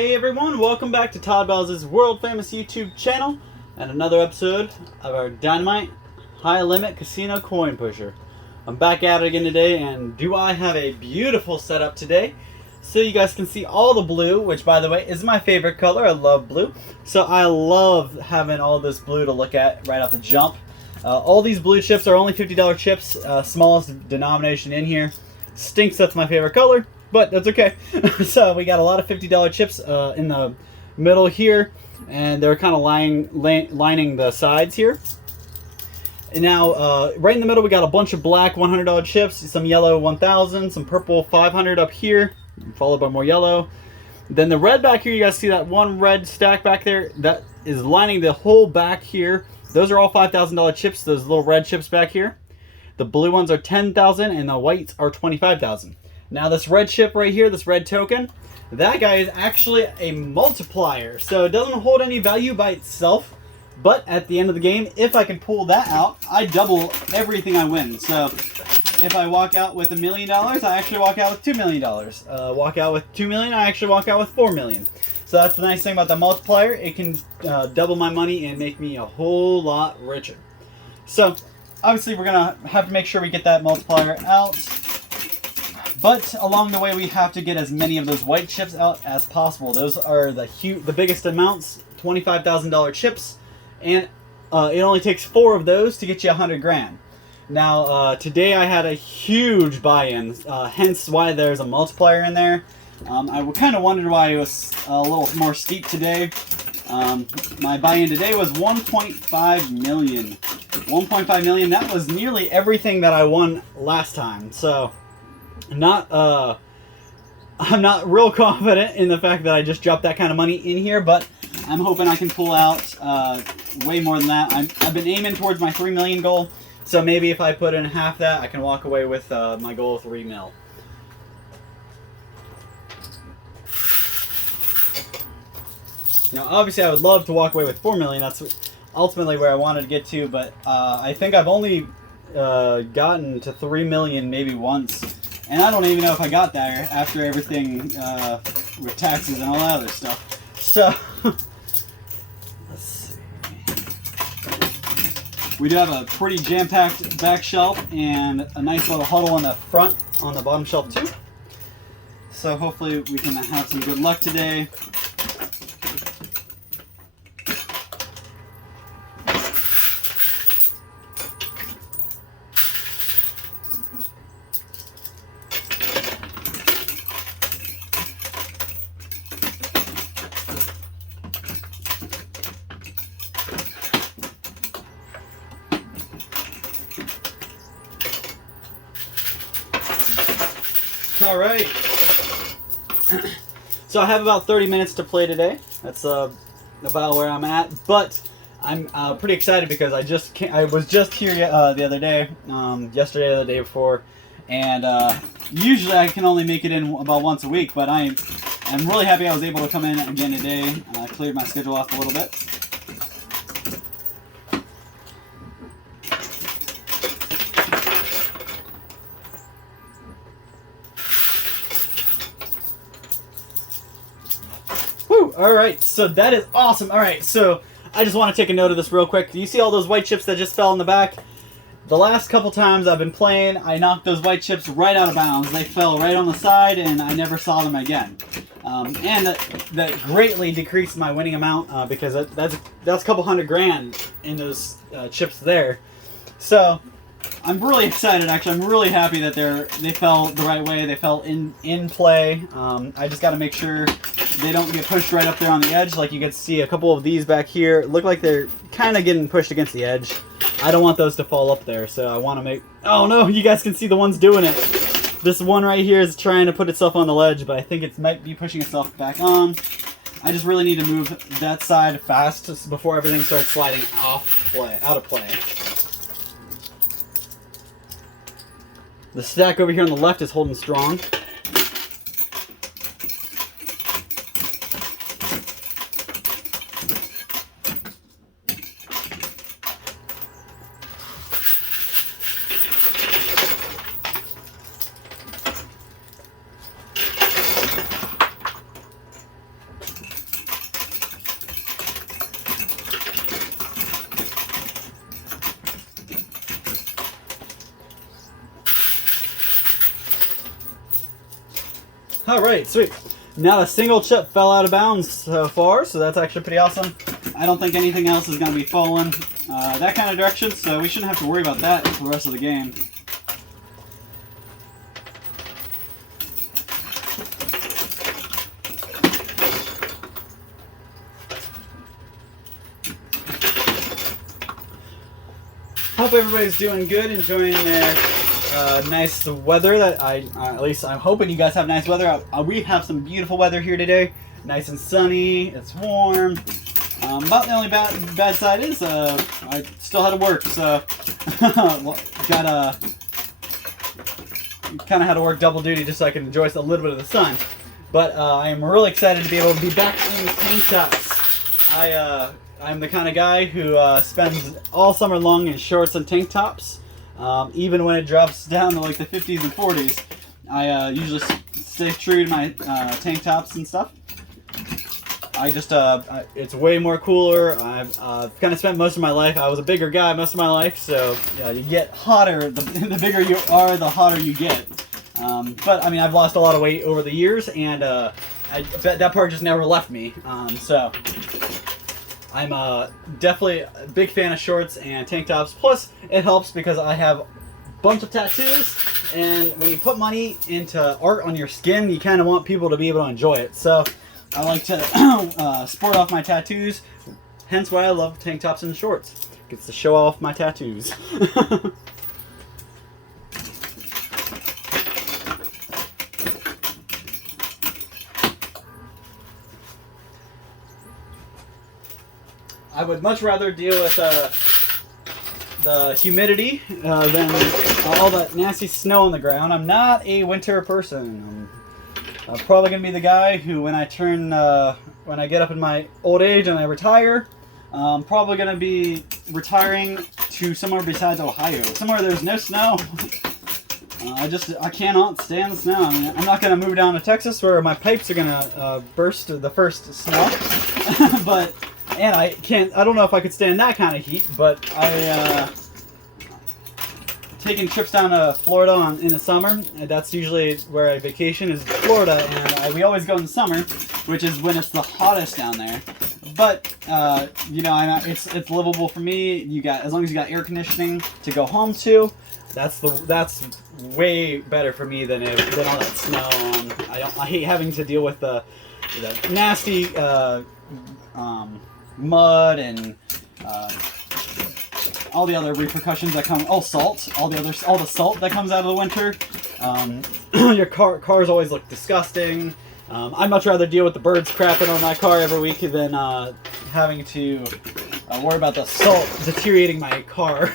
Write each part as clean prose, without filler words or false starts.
Hey everyone, welcome back to Todd Bowles' world famous YouTube channel and another episode of our Dynamite High Limit Casino Coin Pusher. I'm back at it again today, and do I have a beautiful setup today. So you guys can see all the blue, which by the way is my favorite color. I love blue. So I love having all this blue to look at right off the jump. All these blue chips are only $50 chips, smallest denomination in here. Stinks that's my favorite color, but that's okay. So we got a lot of $50 chips in the middle here, and they're kind of lining the sides here. And now, right in the middle, we got a bunch of black $100 chips, some yellow 1000, some purple 500 up here, followed by more yellow. Then the red back here, you guys see that one red stack back there? That is lining the whole back here. Those are all $5,000 chips, those little red chips back here. The blue ones are 10,000 and the whites are 25,000. Now this red chip right here, this red token, that guy is actually a multiplier. So it doesn't hold any value by itself, but at the end of the game, if I can pull that out, I double everything I win. So if I walk out with $1 million, I actually walk out with $2 million. Walk out with $2 million, I actually walk out with $4 million. So that's the nice thing about the multiplier. It can double my money and make me a whole lot richer. So obviously we're gonna have to make sure we get that multiplier out. But along the way, we have to get as many of those white chips out as possible. Those are the biggest amounts, $25,000 chips, and it only takes 4 of those to get you 100 grand. Now, today I had a huge buy-in, hence why there's a multiplier in there. I kind of wondered why it was a little more steep today. My buy-in today was 1.5 million. 1.5 million, that was nearly everything that I won last time. So I'm not real confident in the fact that I just dropped that kind of money in here, but I'm hoping I can pull out way more than that. I've been aiming towards my 3 million goal, so maybe if I put in half that, I can walk away with my goal of 3 mil. Now, obviously, I would love to walk away with 4 million. That's ultimately where I wanted to get to, but I think I've only gotten to 3 million maybe once. And I don't even know if I got there after everything with taxes and all that other stuff. So, let's see. We do have a pretty jam-packed back shelf and a nice little huddle on the front, on the bottom shelf too. So hopefully we can have some good luck today. All right. So I have about 30 minutes to play today. That's about where I'm at. But I'm pretty excited because I was just here the other day, yesterday or the day before, and usually I can only make it in about once a week. But I'm really happy I was able to come in again today. Cleared my schedule off a little bit. Alright, so that is awesome. Alright, so I just want to take a note of this real quick. You see all those white chips that just fell in the back? The last couple times I've been playing, I knocked those white chips right out of bounds. They fell right on the side, and I never saw them again. And that greatly decreased my winning amount because that's a couple $100 grand in those chips there. So I'm really excited, actually. I'm really happy that they fell the right way. They fell in play. I just got to make sure they don't get pushed right up there on the edge. Like you can see a couple of these back here look like they're kind of getting pushed against the edge. I don't want those to fall up there, so I want to make... Oh no, you guys can see the ones doing it. This one right here is trying to put itself on the ledge, but I think it might be pushing itself back on. I just really need to move that side fast before everything starts sliding out of play. The stack over here on the left is holding strong. Alright, sweet. Not a single chip fell out of bounds so far, so that's actually pretty awesome. I don't think anything else is going to be falling that kind of direction, so we shouldn't have to worry about that for the rest of the game. Hope everybody's doing good, enjoying their nice weather. That at least I'm hoping you guys have nice weather. We have some beautiful weather here today. Nice and sunny. It's warm. About the only bad side is I still had to work, so got kind of had to work double duty just so I can enjoy a little bit of the sun. But I am really excited to be able to be back in tank tops. I'm the kind of guy who spends all summer long in shorts and tank tops. Even when it drops down to like the 50s and 40s, I usually stay true to my tank tops and stuff. It's way more cooler. I've kind of spent most of my life, I was a bigger guy most of my life, so you get hotter, the bigger you are, the hotter you get. But I mean, I've lost a lot of weight over the years, and that part just never left me. So I'm definitely a big fan of shorts and tank tops. Plus, it helps because I have a bunch of tattoos, and when you put money into art on your skin, you kind of want people to be able to enjoy it. So I like to sport off my tattoos, hence why I love tank tops and shorts. Gets to show off my tattoos. I would much rather deal with the humidity than all that nasty snow on the ground. I'm not a winter person. I'm probably going to be the guy who, when I get up in my old age and I retire, I'm probably going to be retiring to somewhere besides Ohio. Somewhere there's no snow. I cannot stand the snow. I mean, I'm not going to move down to Texas where my pipes are going to burst the first snow. And I don't know if I could stand that kind of heat, but taking trips down to Florida in the summer, that's usually where I vacation, is Florida, and we always go in the summer, which is when it's the hottest down there. But it's livable for me. As long as you got air conditioning to go home to, that's way better for me than all that snow. I hate having to deal with the nasty mud and all the other repercussions that come. Oh, salt! All the salt that comes out of the winter. Your cars always look disgusting. I'd much rather deal with the birds crapping on my car every week than having to worry about the salt deteriorating my car.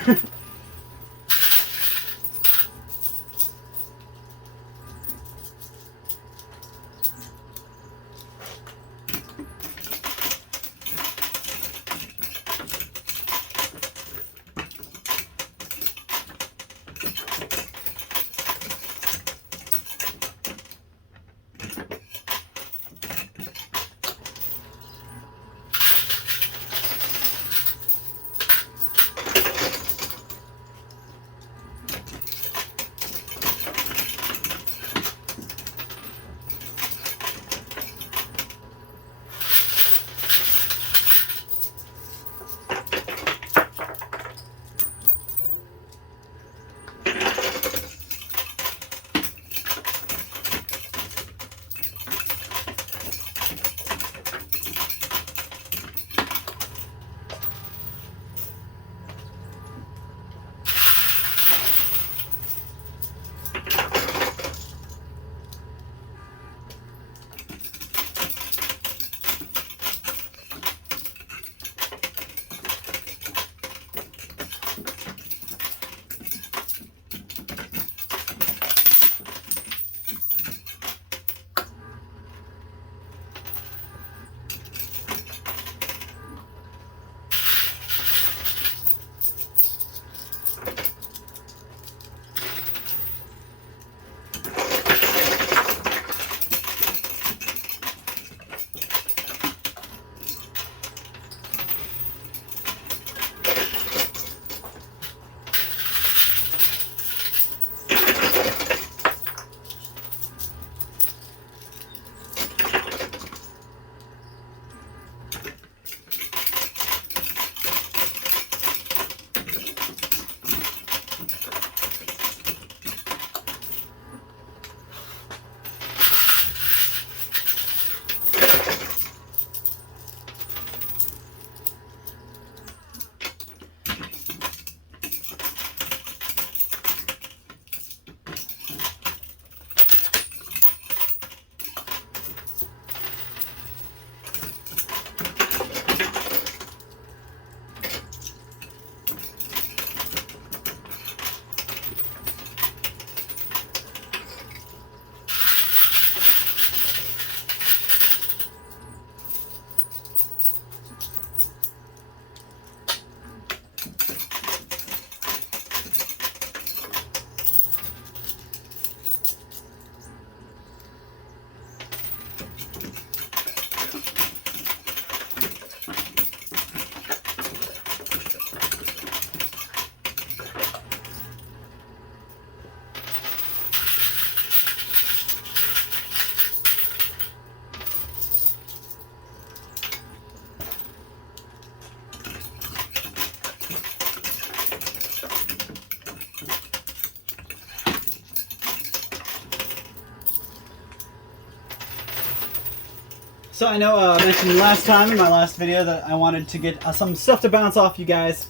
So I know I mentioned last time in my last video that I wanted to get some stuff to bounce off you guys.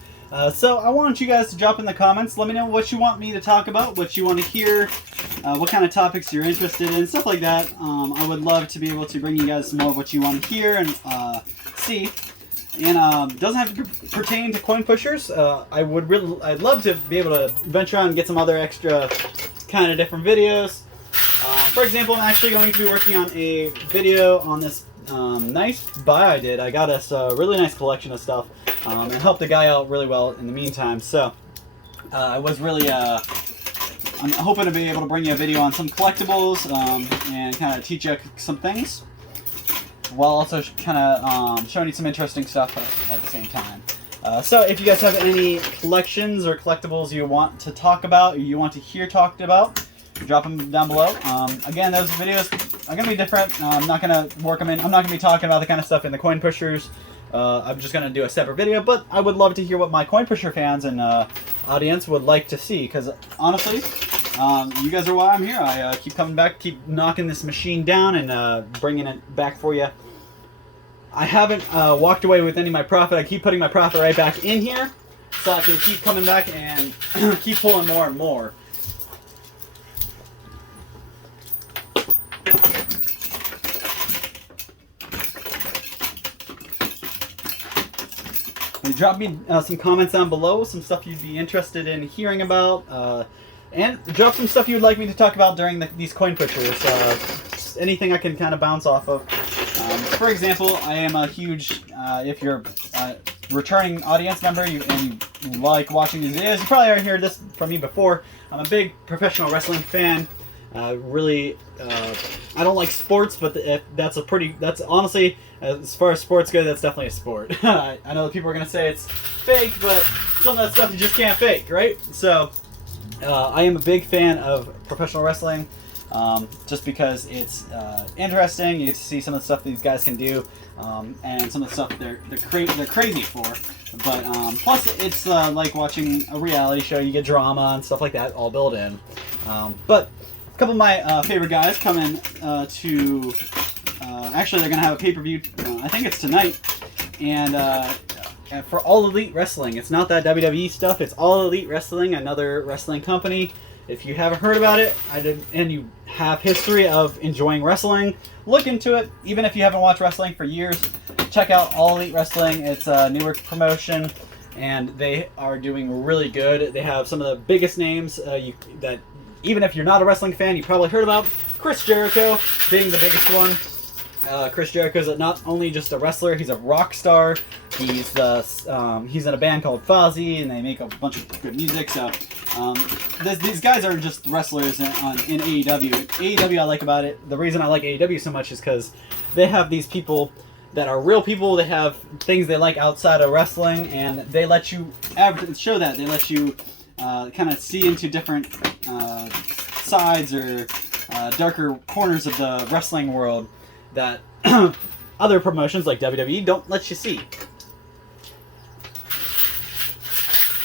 So I want you guys to drop in the comments. Let me know what you want me to talk about, what you want to hear, what kind of topics you're interested in, stuff like that. I would love to be able to bring you guys some more of what you want to hear and see. And doesn't have to pertain to coin pushers. I'd love to be able to venture out and get some other extra kind of different videos. For example, I'm actually going to be working on a video on this nice buy I did. I got us a really nice collection of stuff and helped the guy out really well in the meantime. So I was really, I'm hoping to be able to bring you a video on some collectibles and kind of teach you some things, while also kind of showing you some interesting stuff at the same time. So if you guys have any collections or collectibles you want to talk about, or you want to hear talked about, drop them down below. Again, those videos are going to be different. I'm not going to work them in. I'm not going to be talking about the kind of stuff in the coin pushers. I'm just going to do a separate video, but I would love to hear what my coin pusher fans and audience would like to see, because honestly, you guys are why I'm here. I keep coming back, keep knocking this machine down and bringing it back for you. I haven't walked away with any of my profit. I keep putting my profit right back in here, so I can keep coming back and keep pulling more and more. Drop me some comments down below, some stuff you'd be interested in hearing about, and drop some stuff you'd like me to talk about during these coin pushers. Just anything I can kind of bounce off of. For example, I am a huge, if you're a returning audience member and you like watching these videos, you probably already heard this from me before. I'm a big professional wrestling fan. Really, I don't like sports, but that's honestly, as far as sports go, that's definitely a sport. I know that people are going to say it's fake, but some of that stuff you just can't fake, right? So, I am a big fan of professional wrestling, just because it's interesting. You get to see some of the stuff these guys can do, and some of the stuff they're crazy for. But plus, it's like watching a reality show. You get drama and stuff like that all built in. But a couple of my favorite guys coming to, actually they're going to have a pay-per-view, I think it's tonight, and for All Elite Wrestling. It's not that WWE stuff, it's All Elite Wrestling, another wrestling company. If you haven't heard about it, and you have history of enjoying wrestling, look into it. Even if you haven't watched wrestling for years, check out All Elite Wrestling. It's a newer promotion, and they are doing really good. They have some of the biggest names that even if you're not a wrestling fan, you probably heard about. Chris Jericho being the biggest one. Chris Jericho is not only just a wrestler, he's a rock star. He's in a band called Fozzy, and they make a bunch of good music. So these guys are just wrestlers in AEW. AEW, I like about it. The reason I like AEW so much is because they have these people that are real people. They have things they like outside of wrestling, and they let you show that. They let you kind of see into different sides or darker corners of the wrestling world that other promotions like WWE don't let you see.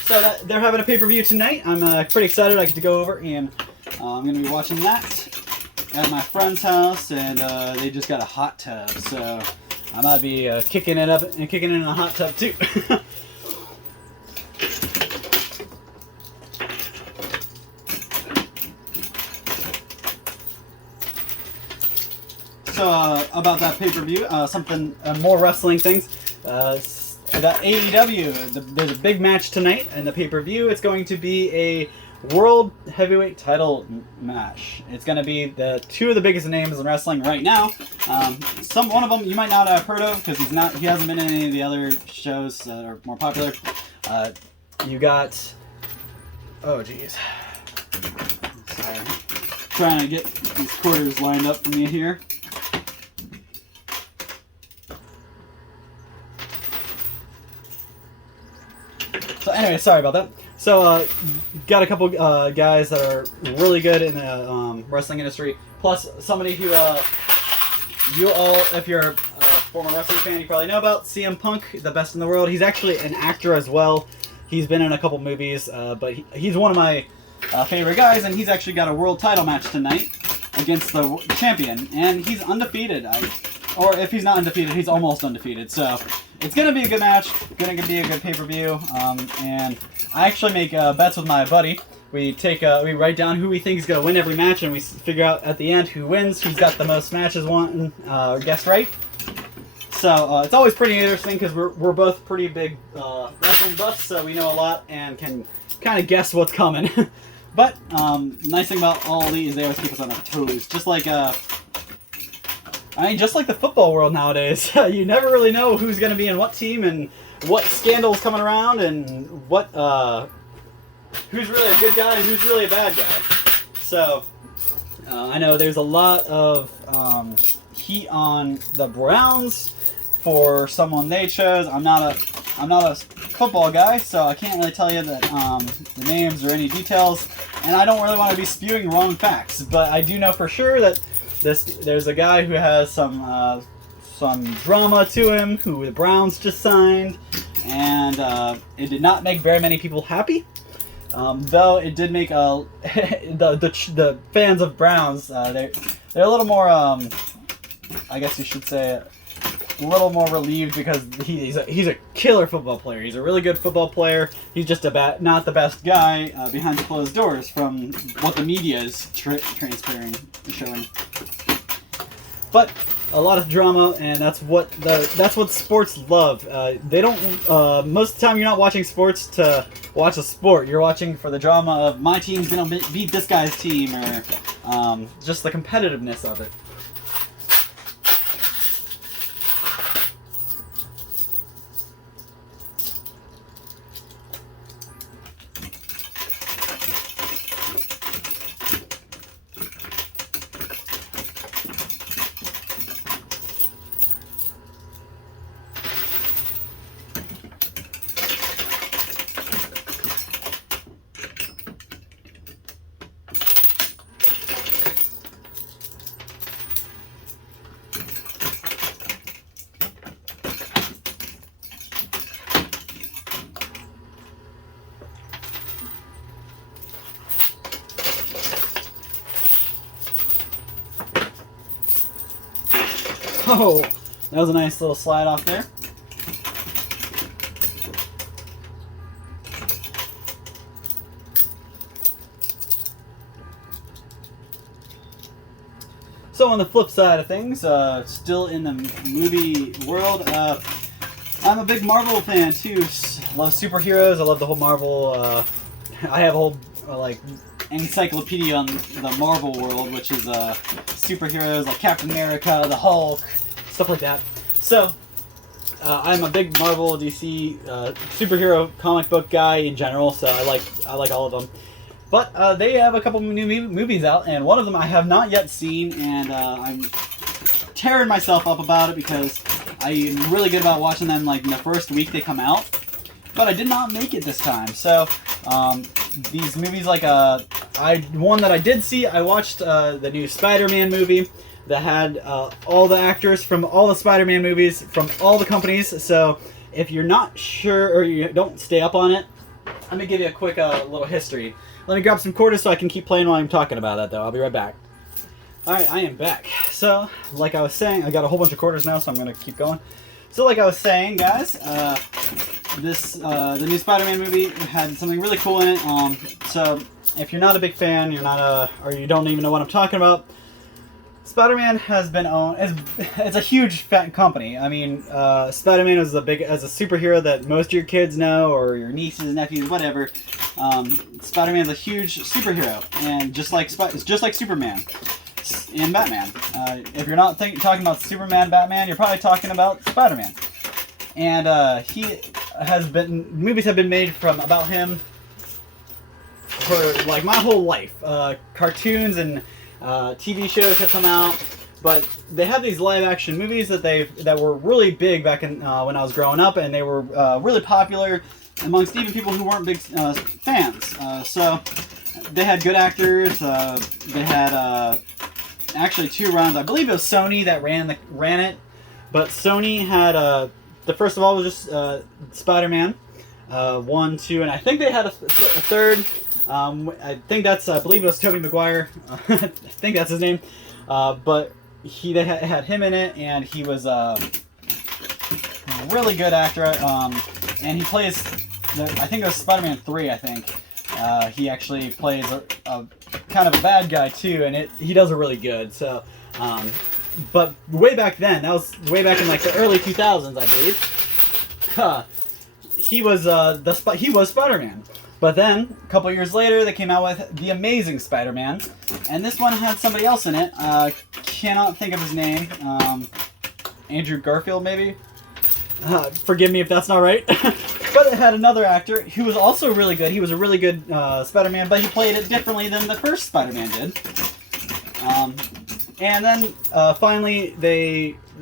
So they're having a pay-per-view tonight. I'm pretty excited. I get to go over, and I'm going to be watching that at my friend's house, and they just got a hot tub, so I might be kicking it up and kicking it in a hot tub too. So about that pay-per-view, something more wrestling things. That AEW, there's a big match tonight in the pay-per-view. It's going to be a World Heavyweight Title match. It's going to be the two of the biggest names in wrestling right now. One of them you might not have heard of because he hasn't been in any of the other shows that are more popular. You got, oh geez, sorry, trying to get these quarters lined up for me here. So anyway, sorry about that. So got a couple guys that are really good in the wrestling industry. Plus somebody who you all, if you're a former wrestling fan, you probably know about CM Punk, the best in the world. He's actually an actor as well. He's been in a couple movies, but he's one of my favorite guys, and he's actually got a world title match tonight against the champion, and he's undefeated. or if he's not undefeated, he's almost undefeated. So it's gonna be a good match. Gonna be a good pay-per-view. And I actually make bets with my buddy. We write down who we think is gonna win every match, and we figure out at the end who wins, who's got the most matches won, guessed right. So it's always pretty interesting because we're both pretty big wrestling buffs, so we know a lot and can kind of guess what's coming. But nice thing about all these, they always keep us on our toes. Just like just like the football world nowadays, you never really know who's going to be in what team and what scandal's coming around and what who's really a good guy and who's really a bad guy. So I know there's a lot of heat on the Browns for someone they chose. I'm not a football guy, so I can't really tell you that the names or any details, and I don't really want to be spewing wrong facts. But I do know for sure that there's a guy who has some drama to him, who the Browns just signed, and it did not make very many people happy. Though it did make the fans of Browns they're a little more I guess you should say a little more relieved because he's a killer football player. He's a really good football player. He's just not the best guy behind the closed doors from what the media is transferring, showing. But a lot of drama, and that's what sports love. They don't. Most of the time, you're not watching sports to watch a sport. You're watching for the drama of my team's gonna beat this guy's team, or just the competitiveness of it. Oh, that was a nice little slide off there. So on the flip side of things, still in the movie world, I'm a big Marvel fan too. Love superheroes. I love the whole Marvel. I have a whole encyclopedia on the Marvel world, which is superheroes like Captain America, the Hulk, stuff like that. So I'm a big Marvel, DC superhero comic book guy in general. So I like all of them. But they have a couple new movies out, and one of them I have not yet seen, and I'm tearing myself up about it because I'm really good about watching them like in the first week they come out. But I did not make it this time. So these movies, one that I did see, I watched the new Spider-Man movie that had all the actors from all the Spider-Man movies from all the companies. So if you're not sure or you don't stay up on it, let me give you a quick little history. Let me grab some quarters so I can keep playing while I'm talking about that, though. I'll be right back. Alright, I am back. So, like I was saying, I got a whole bunch of quarters now, so I'm going to keep going. So, like I was saying, guys, the new Spider-Man movie had something really cool in it. So, if you're not a big fan, or you don't even know what I'm talking about, Spider-Man has been owned. It's a huge fat company. I mean, Spider-Man is as a superhero that most of your kids know, or your nieces, nephews, whatever. Spider-Man is a huge superhero, and just like Superman and Batman. If you're not talking about Superman, Batman, you're probably talking about Spider-Man. And movies have been made about him for like my whole life. Cartoons and TV shows have come out, but they have these live-action movies that were really big back in when I was growing up, and they were really popular amongst even people who weren't big fans. So they had good actors. They had actually 2 runs. I believe it was Sony that ran it, but Sony had the first of all was just Spider-Man 1, 2, and I think they had a third. I believe it was Tobey Maguire. I think that's his name. But they had him in it, and he was a really good actor. And he plays, I think it was Spider-Man 3, I think. He actually plays a kind of a bad guy too, and he does it really good. So, but way back then, that was way back in like the early 2000s, I believe. He was Spider-Man. But then a couple years later, they came out with The Amazing Spider-Man, and this one had somebody else in it. Cannot think of his name. Andrew Garfield, maybe. Forgive me if that's not right. But it had another actor who was also really good. He was a really good Spider-Man, but he played it differently than the first Spider-Man did. And then finally,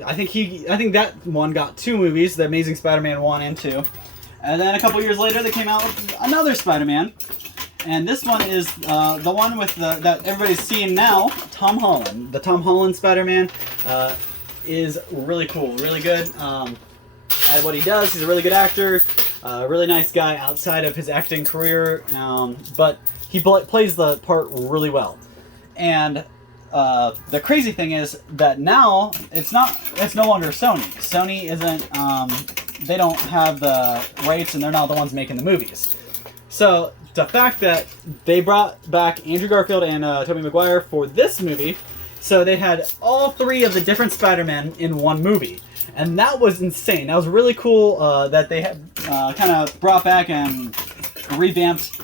I think that one got 2 movies: The Amazing Spider-Man 1 and 2. And then a couple years later, they came out with another Spider-Man, and this one is the one with that everybody's seeing now, Tom Holland. The Tom Holland Spider-Man is really cool, really good at what he does. He's a really good actor, really nice guy outside of his acting career, but he plays the part really well. And the crazy thing is that now it's no longer Sony. Sony isn't. They don't have the rights, and they're not the ones making the movies. So the fact that they brought back Andrew Garfield and Tobey Maguire for this movie, so they had all 3 of the different Spider-Men in one movie, and that was insane. That was really cool that they had kind of brought back and revamped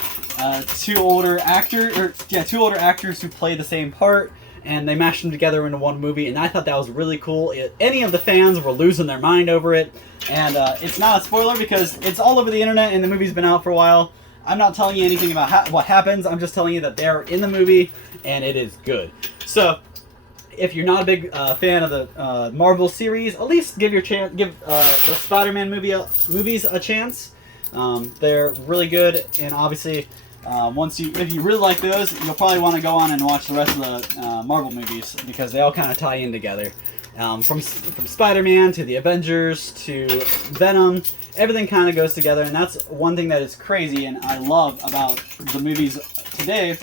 2 older actors who play the same part, and they mashed them together into one movie, and I thought that was really cool. Any of the fans were losing their mind over it, and it's not a spoiler because it's all over the internet and the movie's been out for a while. I'm not telling you anything about what happens. I'm just telling you that they're in the movie, and it is good. So, if you're not a big fan of the Marvel series, at least give the Spider-Man movies a chance. They're really good, and obviously, if you really like those, you'll probably want to go on and watch the rest of the Marvel movies because they all kind of tie in together. From Spider-Man to the Avengers to Venom, everything kind of goes together, and that's one thing that is crazy and I love about the movies today.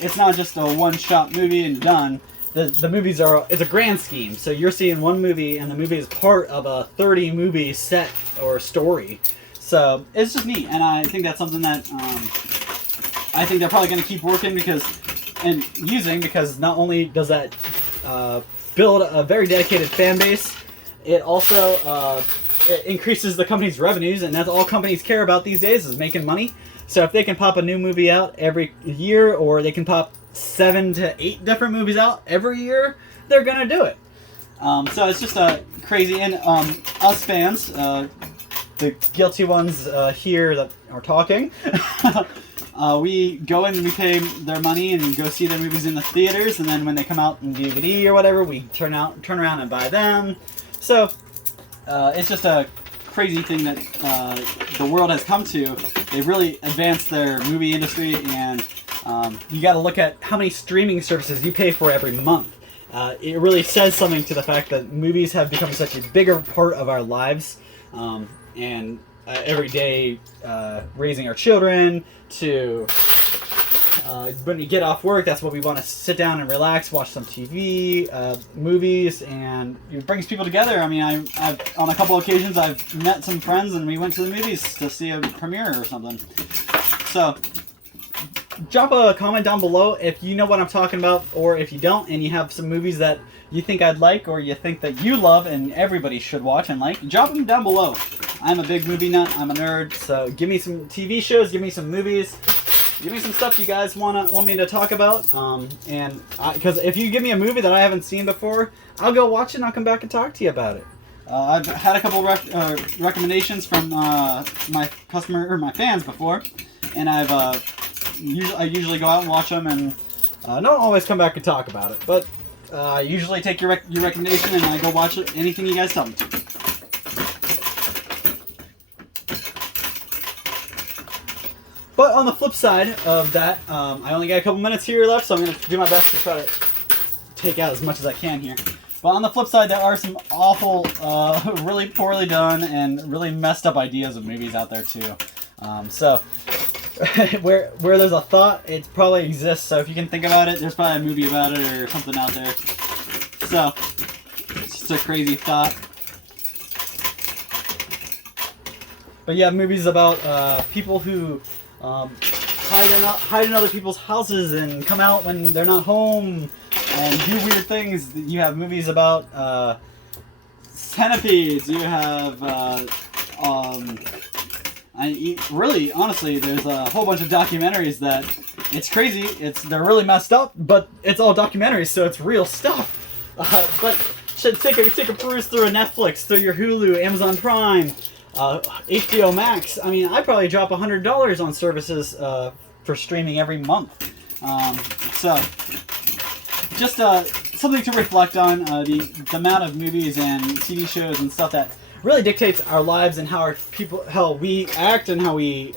It's not just a one-shot movie and done. The movies it's a grand scheme. So you're seeing one movie, and the movie is part of a 30-movie set or story. So it's just neat, and I think that's something that I think they're probably going to keep working because not only does that build a very dedicated fan base, it also it increases the company's revenues, and that's all companies care about these days is making money. So if they can pop a new movie out every year, or they can pop 7 to 8 different movies out every year, they're gonna do it. So it's just crazy, and us fans, the guilty ones here that are talking, we go in and we pay their money and go see their movies in the theaters, and then when they come out in DVD or whatever, we turn around and buy them. So it's just a crazy thing that the world has come to. They've really advanced their movie industry, and you got to look at how many streaming services you pay for every month. It really says something to the fact that movies have become such a bigger part of our lives, and every day raising our children to when we get off work, that's what we want to sit down and relax, watch some TV, movies, and it brings people together. I mean, I've on a couple occasions I've met some friends and we went to the movies to see a premiere or something. So drop a comment down below if you know what I'm talking about, or if you don't and you have some movies that you think I'd like, or you think that you love and everybody should watch and like. Drop them down below. I'm a big movie nut. I'm a nerd. So give me some TV shows. Give me some movies. Give me some stuff you guys want me to talk about. Because if you give me a movie that I haven't seen before, I'll go watch it and I'll come back and talk to you about it. I've had a couple recommendations from my fans before, and I usually go out and watch them, and don't always come back and talk about it. But I usually take your recommendation and I go watch it, anything you guys tell me to. But on the flip side of that, I only got a couple minutes here left, so I'm going to do my best to try to take out as much as I can here. But on the flip side, there are some awful, really poorly done and really messed up ideas of movies out there too. So where there's a thought, it probably exists. So if you can think about it, there's probably a movie about it or something out there. So it's just a crazy thought. But you have movies about people who hide in other people's houses and come out when they're not home and do weird things. You have movies about centipedes. You have really, honestly, there's a whole bunch of documentaries that it's crazy. They're really messed up, but it's all documentaries, so it's real stuff. But should take a peruse through a Netflix, through your Hulu, Amazon Prime, HBO Max. I mean, I probably drop $100 on services for streaming every month. So just something to reflect on. The amount of movies and TV shows and stuff that really dictates our lives and how we act and how we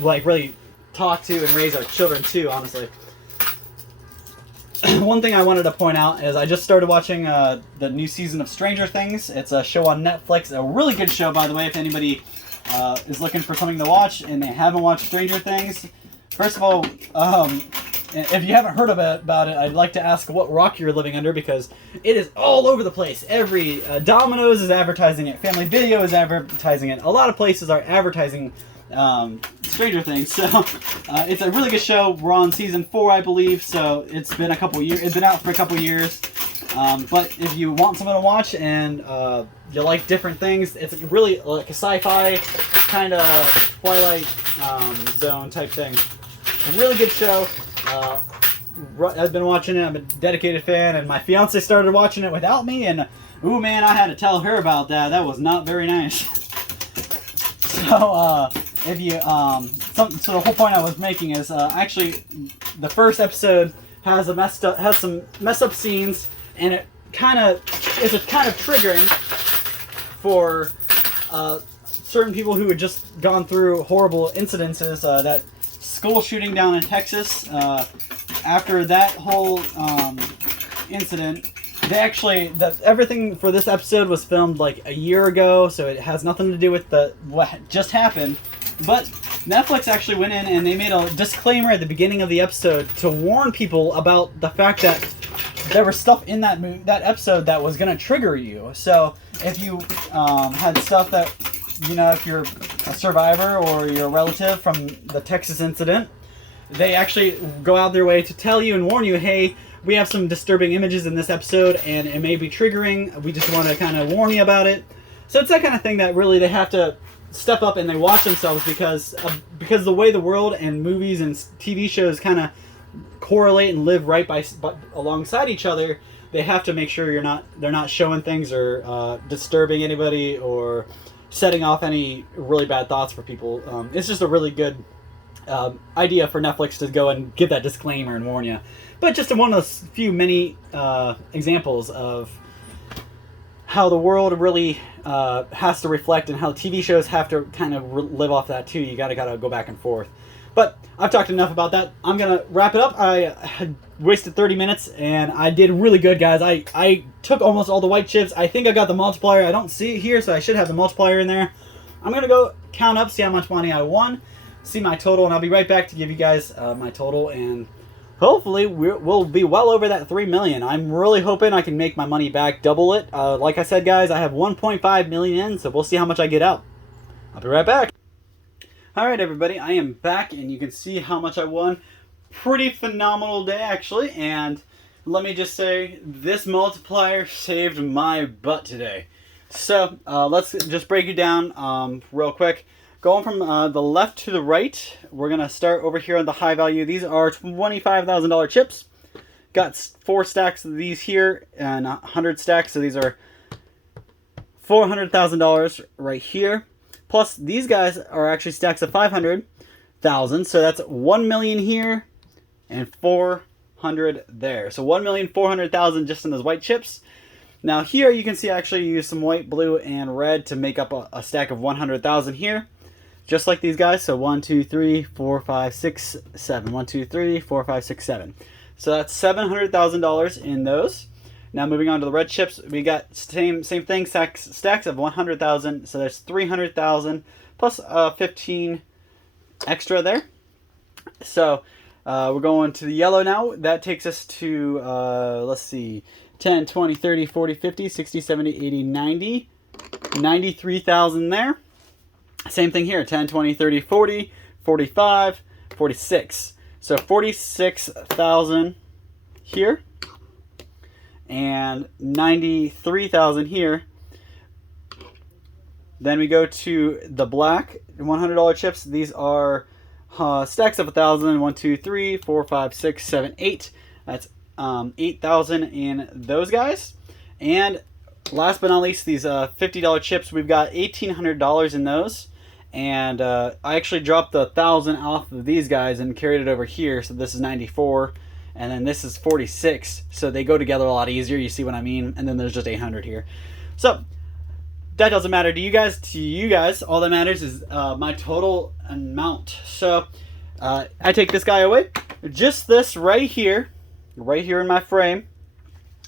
really talk to and raise our children too, honestly. One thing I wanted to point out is I just started watching the new season of Stranger Things. It's a show on Netflix, a really good show, by the way, if anybody is looking for something to watch and they haven't watched Stranger Things. First of all, if you haven't heard about it, I'd like to ask what rock you're living under, because it is all over the place. Every Domino's is advertising it. Family Video is advertising it. A lot of places are advertising Stranger Things. So it's a really good show. We're on season 4, I believe. So it's been a couple years. It's been out for a couple years. But if you want someone to watch and you like different things, it's really like a sci-fi kind of Twilight Zone type thing. A really good show. I've been watching it. I'm a dedicated fan, and my fiance started watching it without me, and ooh man, I had to tell her about that. That was not very nice. So if you so the whole point I was making is actually the first episode has some messed up scenes, and it's kind of triggering for certain people who had just gone through horrible incidences. That school shooting down in Texas. After that whole incident, everything for this episode was filmed like a year ago, so it has nothing to do with what just happened. But Netflix actually went in and they made a disclaimer at the beginning of the episode to warn people about the fact that there was stuff in that episode that was going to trigger you. So if you had stuff that, if you're a survivor or you're a relative from the Texas incident, they actually go out their way to tell you and warn you, hey, we have some disturbing images in this episode and it may be triggering. We just want to kind of warn you about it. So it's that kind of thing that really they have to step up and they watch themselves, because the way the world and movies and TV shows kind of correlate and live right alongside each other. They have to make sure they're not showing things or disturbing anybody or setting off any really bad thoughts for people. It's just a really good idea for Netflix to go and give that disclaimer and warn you. But just one of those few many examples of how the world really has to reflect, and how TV shows have to kind of live off that too. You gotta go back and forth. But I've talked enough about that. I'm gonna wrap it up. I had wasted 30 minutes and I did really good, guys. I took almost all the white chips. I think I got the multiplier. I don't see it here, so I should have the multiplier in there. I'm gonna go count up, see how much money I won, see my total, and I'll be right back to give you guys my total, and hopefully we'll be well over that 3 million. I'm really hoping I can make my money back, double it. Like I said, guys, I have 1.5 million in, so we'll see how much I get out. I'll be right back. Alright everybody, I am back, and you can see how much I won. Pretty phenomenal day, actually, and let me just say, this multiplier saved my butt today. So, let's just break it down real quick. Going from the left to the right, we're going to start over here on the high value. These are $25,000 chips. Got 4 stacks of these here and 100 stacks, so these are $400,000 right here. Plus, these guys are actually stacks of 500,000, so that's 1 million here and 400 there. So 1,400,000 just in those white chips. Now here you can see I actually use some white, blue, and red to make up a stack of 100,000 here. Just like these guys. So 1, 2, 3, 4, 5, 6, 7. 1, 2, 3, 4, 5, 6, 7. So that's $700,000 in those. Now moving on to the red chips, we got same thing, stacks of 100,000. So there's 300,000 plus 15 extra there. So We're going to the yellow now. That takes us to, let's see, 10, 20, 30, 40, 50, 60, 70, 80, 90. 93,000 there. Same thing here, 10, 20, 30, 40, 45, 46. So 46,000 here and 93,000 here. Then we go to the black $100 chips. These are stacks of 1,000. 1, 2, 3, 4, 5, 6, 7, 8. That's 8,000 in those guys. And last but not least, these $50 chips. We've got $1,800 in those. And I actually dropped the 1,000 off of these guys and carried it over here. So this is 94. And then this is 46. So they go together a lot easier. You see what I mean? And then there's just 800 here. So that doesn't matter to you guys. To you guys, all that matters is my total amount. So I take this guy away. Just this right here in my frame,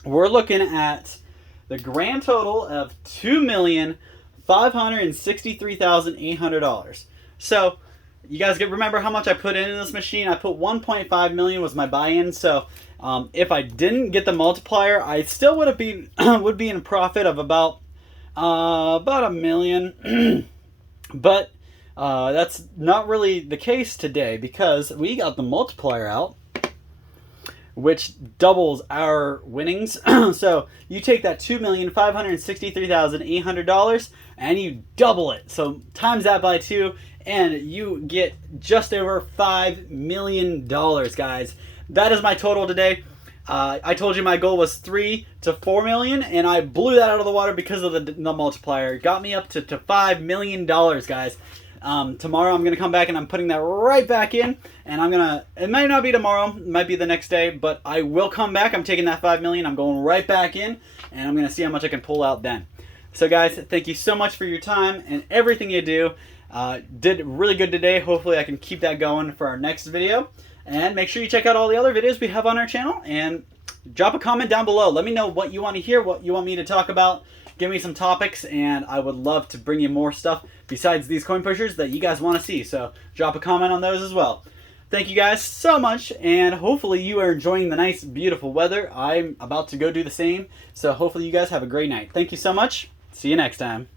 we're looking at the grand total of $2,563,800. So you guys remember how much I put in this machine? I put 1.5 million was my buy-in. So if I didn't get the multiplier, I still would be in profit of about a million. But that's not really the case today because we got the multiplier out, which doubles our winnings. So you take that $2,563,800 and you double it. So times that by 2 and you get just over $5 million, guys. That is my total today. I told you my goal was 3 to 4 million, and I blew that out of the water because of the multiplier. It got me up to $5 million, guys. Tomorrow I'm going to come back and I'm putting that right back in, and it might not be tomorrow, it might be the next day, but I will come back. I'm taking that 5 million, I'm going right back in, and I'm going to see how much I can pull out then. So guys, thank you so much for your time and everything you do. Did really good today. Hopefully I can keep that going for our next video. And make sure you check out all the other videos we have on our channel, and drop a comment down below. Let me know what you want to hear, what you want me to talk about. Give me some topics, and I would love to bring you more stuff besides these coin pushers that you guys want to see. So drop a comment on those as well. Thank you guys so much, and hopefully you are enjoying the nice, beautiful weather. I'm about to go do the same, so hopefully you guys have a great night. Thank you so much. See you next time.